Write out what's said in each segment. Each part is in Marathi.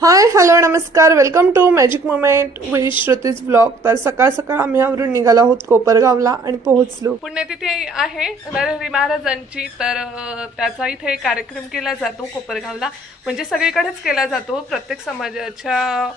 हाय हॅलो नमस्कार, welcome to magic moment with Shruti's vlog. तर सकाळ सकाळ आम्ही आवरून निघालो आहोत कोपरगावला आणि पोहोचलो। पुण्यतिथी आहे नरहरी महाराजांची, तर त्याचा इथे कार्यक्रम केला जातो कोपरगावला। म्हणजे सगळीकडेच केला जातो, प्रत्येक समाजाच्या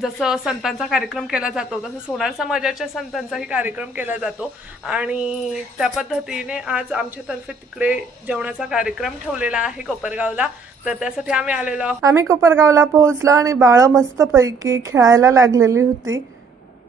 जसं संतांचा कार्यक्रम केला जातो तसं सोनार समाजाच्या संतांचाही कार्यक्रम केला जातो। आणि त्या पद्धतीने आज आमच्यातर्फे तिकडे जेवणाचा कार्यक्रम ठेवलेला आहे कोपरगावला। तर त्यासाठी आम्ही आलेलो आहोत। आम्ही कोपरगावला पोहोचलो आणि बाळं मस्तपैकी खेळायला लागलेली होती।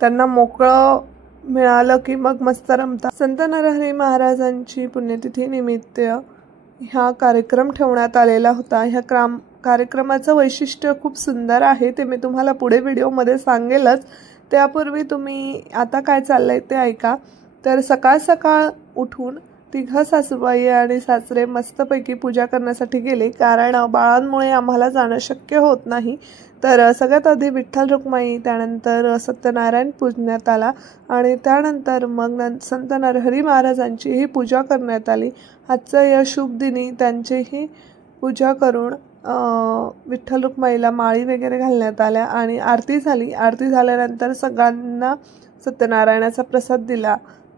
त्यांना मोकळं मिळालं की मग मस्त रमतात। संत नरहरी महाराजांची पुण्यतिथी निमित्त हा कार्यक्रम ठेवण्यात आलेला होता। ह्या कार्यक्रमाचं वैशिष्ट्य खूप सुंदर आहे, ते मी तुम्हाला पुढे व्हिडिओमध्ये सांगेलच। त्यापूर्वी तुम्ही आता काय चाललंय ते ऐका। तर सकाळ सकाळ उठून तिघं सासूबाई आणि सासरे मस्तपैकी पूजा करण्यासाठी गेले, कारण बाळांमुळे आम्हाला जाणं शक्य होत नाही। तर सगळ्यात आधी विठ्ठल रुक्माई, त्यानंतर सत्यनारायण पूजण्यात आला आणि त्यानंतर मग संत नरहरी महाराजांचीही पूजा करण्यात आली। आजच्या या शुभ दिनी त्यांचीही पूजा करून विठ्ठल रुक्माईला माळी वगैरे घालण्यात आल्या आणि आरती झाली। आरती झाल्यानंतर सगळ्यांना सत्यनारायणाचा प्रसाद दिला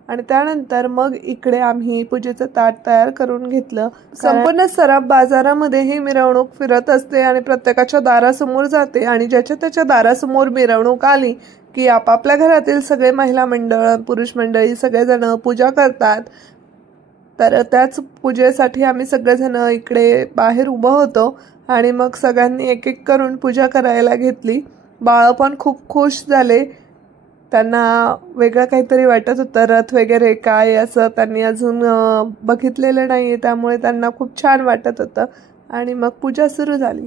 आणि त्यानंतर मग इकडे आम्ही पूजेचं ताट तयार करून घेतलं। संपूर्ण सराफ बाजारामध्ये ही मिरवणूक फिरत असते आणि प्रत्येकाच्या दारासमोर जाते आणि ज्याच्या त्याच्या दारासमोर मिरवणूक आली की आपापल्या घरातील सगळे महिला मंडळ, पुरुष मंडळी सगळेजण पूजा करतात। तर त्याच पूजेसाठी आम्ही सगळेजण इकडे बाहेर उभं होतो आणि मग सगळ्यांनी एक एक करून पूजा करायला घेतली। बाळ पण खूप खुश झाले, त्यांना वेगळं काहीतरी वाटत होतं। रथ वगैरे काय असं त्यांनी अजून बघितलेलं नाहीये, त्यामुळे त्यांना खूप छान वाटत होतं आणि मग पूजा सुरू झाली।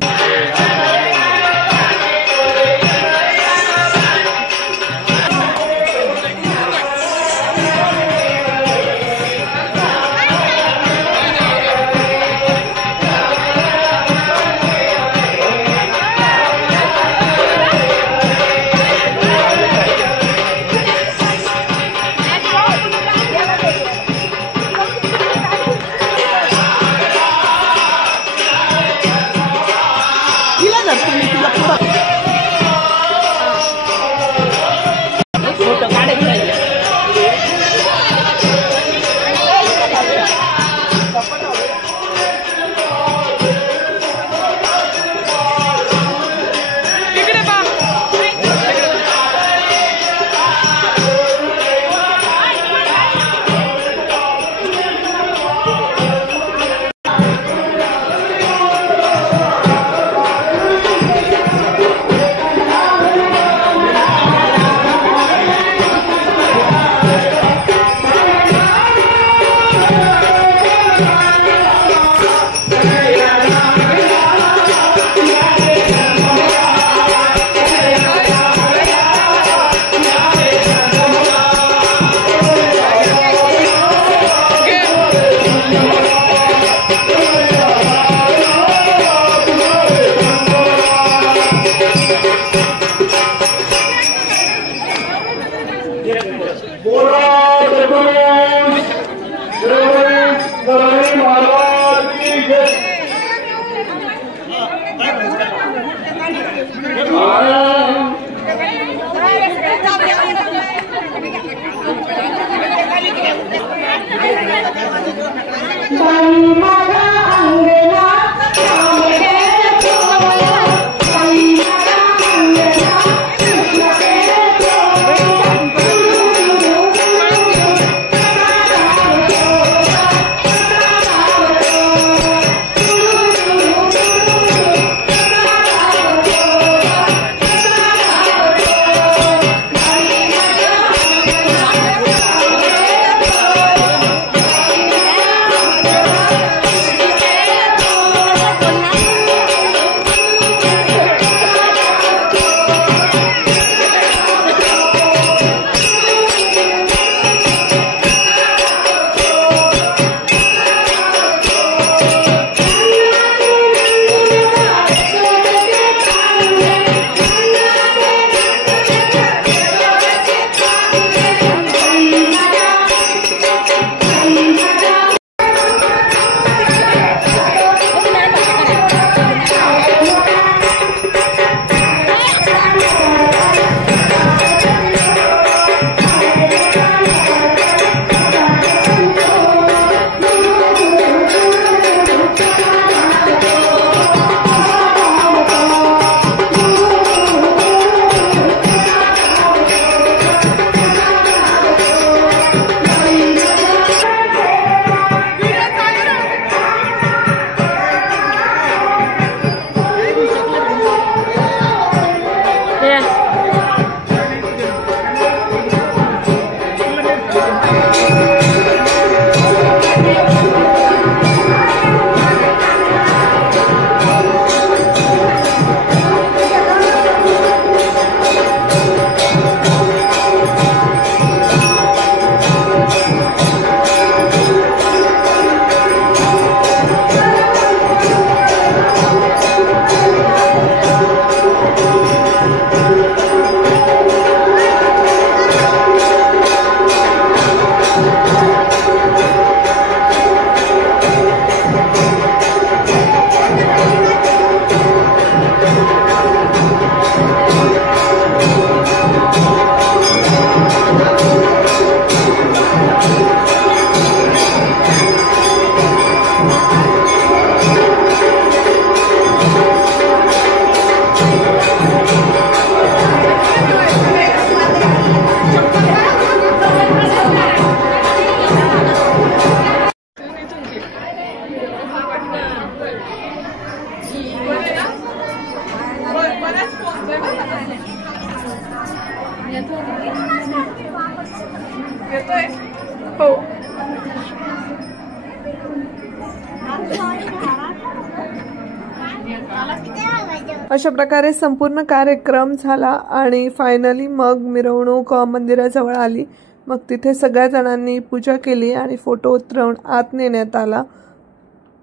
अशा प्रकारे संपूर्ण कार्यक्रम झाला आणि फायनली मग मिरवणूक मंदिराजवळ आली। मग तिथे सगळ्या जणांनी पूजा केली आणि फोटो उतरवून आत नेण्यात आला।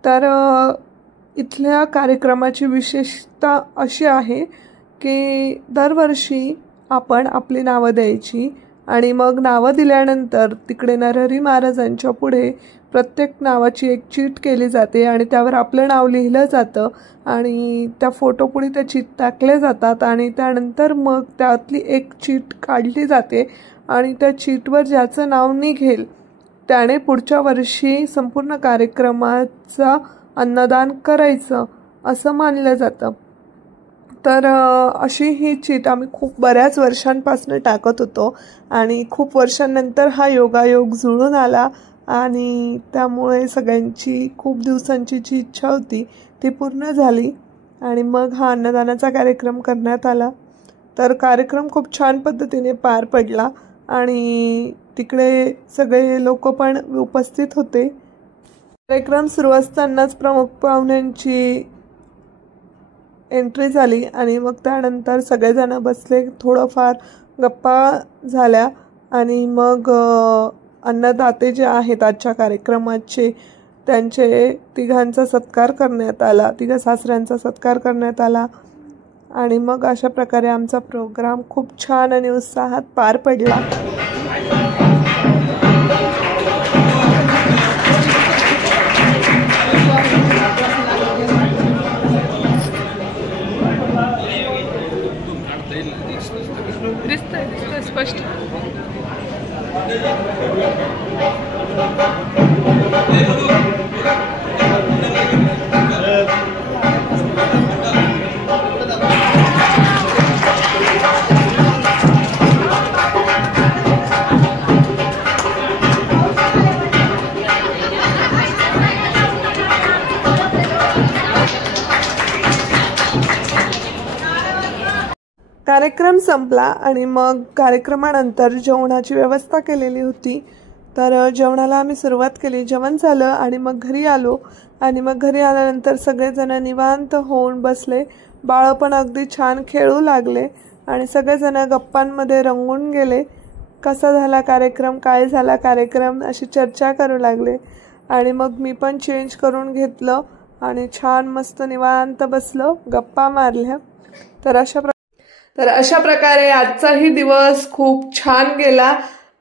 तर इथल्या कार्यक्रमाची विशेषता अशी आहे की दरवर्षी आपण आपली नावं द्यायची आणि मग नावं दिल्यानंतर तिकडे नरहरी महाराजांच्या पुढे प्रत्येक नावाची एक चीट केली जाते आणि त्यावर आपलं नाव लिहिलं जातं आणि त्या फोटो पुढे त्या चीट टाकले जातात आणि त्यानंतर मग त्यातली एक चीट काढली जाते आणि त्या चीटवर ज्याचं नाव निघेल त्याने पुढच्या वर्षी संपूर्ण कार्यक्रमाचा अन्नदान करायचं असं मानलं जातं। तर अशी ही चीट आम्ही खूप बऱ्याच वर्षांपासून टाकत होतो आणि खूप वर्षांनंतर हा योगायोग जुळून आला आणि त्यामुळे सगळ्यांची खूप दिवसांची जी इच्छा होती ती पूर्ण झाली आणि मग हा अन्नदानाचा कार्यक्रम करण्यात आला। तर कार्यक्रम खूप छान पद्धतीने पार पडला आणि तिकडे सगळे लोक पण उपस्थित होते। कार्यक्रम सुरू असतानाच प्रमुख पाहुण्यांची एंट्री झाली आणि मग त्यानंतर सगळेजण बसले, थोडंफार गप्पा झाल्या आणि मग अन्नदाते जे आहेत आजच्या कार्यक्रमाचे त्यांचे तिघांचा सत्कार करण्यात आला, तिघा सासऱ्यांचा सत्कार करण्यात आला आणि मग अशा प्रकारे आमचा प्रोग्राम खूप छान आणि उत्साहात पार पडला। दिसतंय स्पष्ट। कार्यक्रम संपला आणि मग कार्यक्रमानंतर जेवणाची व्यवस्था केलेली होती। तर जेवणाला आम्ही सुरुवात केली, जेवण झालं आणि मग घरी आलो आणि मग घरी आल्यानंतर सगळेजण निवांत होऊन बसले। बाळ पण अगदी छान खेळू लागले आणि सगळेजण गप्पांमध्ये रंगून गेले। कसा झाला कार्यक्रम, काय झाला कार्यक्रम अशी चर्चा करू लागले आणि मग मी पण चेंज करून घेतलं आणि छान मस्त निवांत बसलो, गप्पा मारल्या। तर अशा प्रकारे आजचाही दिवस खूप छान गेला।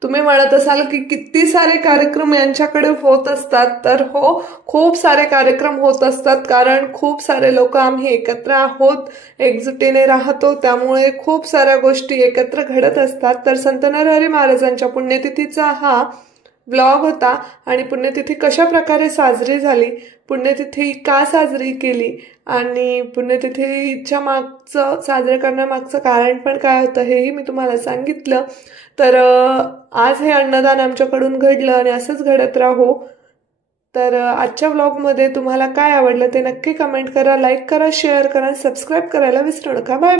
तुम्ही म्हणत असाल की किती सारे कार्यक्रम यांच्याकडे होत असतात, तर हो, खूप सारे कार्यक्रम होत असतात कारण खूप सारे लोक आम्ही एकत्र आहोत, एकजुटीने राहतो, त्यामुळे खूप साऱ्या गोष्टी एकत्र घडत असतात। तर संत नरहरी महाराजांच्या पुण्यतिथीचा हा ब्लॉग होता आणि पुण्यतिथी कशा प्रकारे साजरी झाली, पुण्यतिथी का साजरी केली आणि पुण्यतिथीच्या मागचं साजरे करण्यामागचं कारण पण काय होतं हेही मी तुम्हाला सांगितलं। तर आज हे अन्नदान आमच्याकडून घडलं आणि असंच घडत राहो। तर आजच्या ब्लॉगमध्ये तुम्हाला काय आवडलं ते नक्की कमेंट करा, लाईक करा, शेअर करा, सबस्क्राईब करायला विसरू नका। बाय।